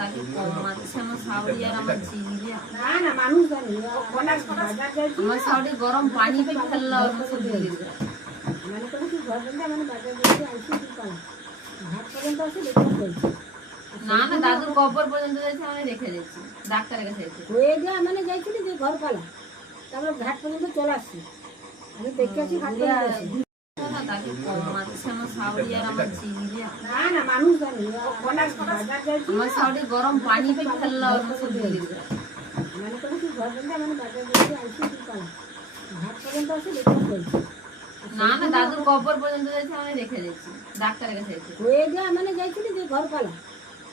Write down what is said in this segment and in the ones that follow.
তাকে কমাচ্ছে আমার শাওরি আর আমার চিংড়িয়া। না না মানুষ জানি আমার শাওরি গরম পানি পে ফেললা ওর মতো দিয়ে দিল। মানে তো কিছু ঘর বন্ধে মানে বাজার যাইতে আইছি কি কম ঘাট পর্যন্ত আসে দেখতে যাইছি। না না দাদুর কবর পর্যন্ত যাইছে মানে রেখে দিয়েছি ডাক্তারের কাছে যাইছে হয়ে যা মানে যাইছিলি যে ঘর পালা তারপর ঘাট পর্যন্ত চলে আসছি আমি দেখে আছি ঘাট পর্যন্ত আসি। তাকে কমাচ্ছে আমার শাওরি আর আমার চিংড়িয়া। না না মানুষ জানি বাজার যাইছি আমার শাওরি গরম পানি পে ফেললা ওর মতো দিয়ে দিল। মানে তো কিছু ঘর বন্ধে মানে বাজার যাইতে আইছি কি কম ঘাট পর্যন্ত আসে দেখতে যাইছি। না না দাদুর কবর পর্যন্ত যাইছে মানে রেখে দিয়েছি ডাক্তারের কাছে যাইছে হয়ে যা মানে যাইছিলি যে ঘর পালা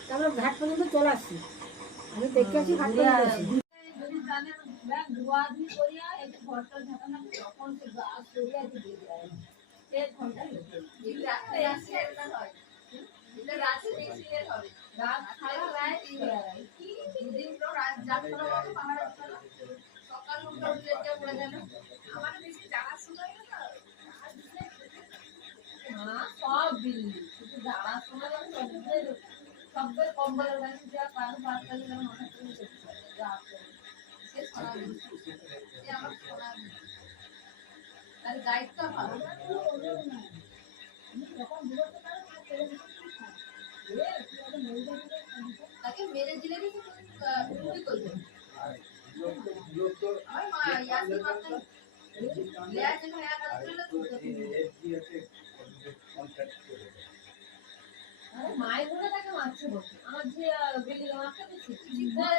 তারপর ঘাট পর্যন্ত চলে আসছি আমি দেখে আছি ঘাট পর্যন্ত আসি। সব বিল যারা শোনা সবের কম্বলের গাছে যা কারো বাচ্চা যেন মাথা করে যেতে পারে যা সে শোনা সে আমার শোনা তার গাইডটা ভালো তাকে মেরে দিলে কি তুমি করবে আমার মা ইয়াসি মাথা লেয়া যেন এক আদলে আরে মায়ের গুলো তাকে মারছে বলছে আমার যে বিলি মারতে দিচ্ছি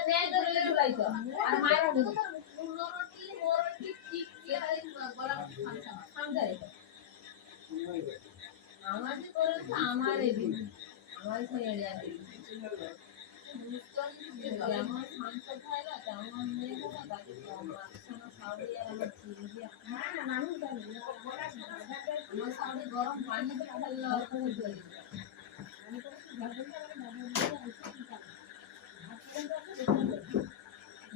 নেয় ধরে লাইতো আর মায়ের গুলো তো মোরটি ঠিক কি আর গলা সামনে আমার যে করে আমার এই বিলি আমার সেই এরিয়া বিলি যেমন সংসার হয় না তেমন মেয়ে না তাকে আমার শাওরি আর আমার চিংড়িয়া। না না মানুষ জানি আমার শাওরি গরম পানিতে ফেললা ওর মতো দিয়ে দিল।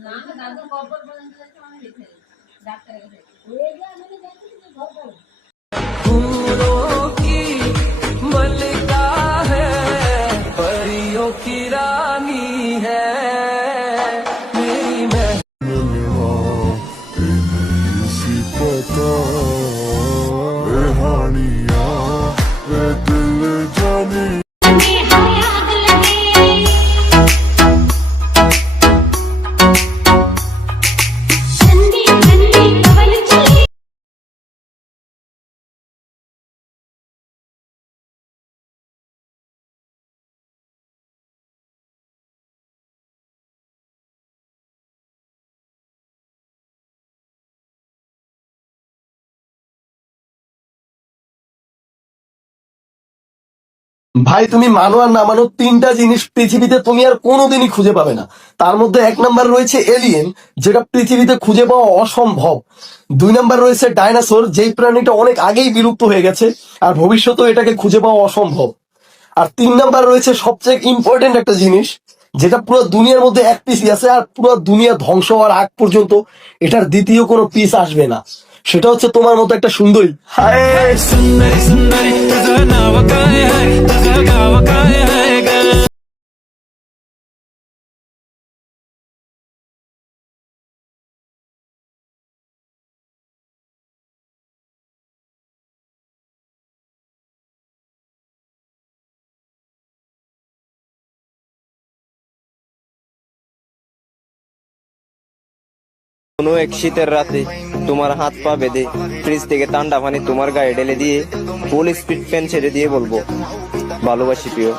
না না দাদুর কবর পর্যন্ত যাইছে মানে রেখে দিয়েছি ডাক্তারের কাছে হয়ে যা মানে যাইছিলি যে ঘর পালা फूलों की मलिका है परियों की रानी है मेरी मैं ভাই তুমি মানো আর না মানো তিনটা জিনিস পৃথিবীতে তুমি আর কোনোদিনই খুঁজে পাবে না। তার মধ্যে এক নাম্বার রয়েছে এলিয়েন, যেটা পৃথিবীতে খুঁজে পাওয়া অসম্ভব। দুই নাম্বার রয়েছে ডাইনোসর, যেই প্রাণীটা অনেক আগেই বিলুপ্ত হয়ে গেছে আর ভবিষ্যতেও এটাকে খুঁজে পাওয়া অসম্ভব। আর তিন নাম্বার রয়েছে সবচেয়ে ইম্পর্টেন্ট একটা জিনিস, যেটা পুরো দুনিয়ার মধ্যে এক পিসই আছে আর পুরো দুনিয়া ধ্বংস হওয়ার আগ পর্যন্ত এটার দ্বিতীয় কোনো পিস আসবে না। সেটা হচ্ছে তোমার মতো একটা সুন্দরী। হায় सुंदरी सुंदरी तुझं नाव काय आहे तुझं गाव काय आहे ग কোনো এক শীতের রাতে তোমার হাত পা বেঁধে ফ্রিজ থেকে ঠান্ডা পানি তোমার গায়ে ঢেলে দিয়ে ফুল স্পিড ফ্যান ছেড়ে দিয়ে বলবো ভালোবাসি প্রিয়।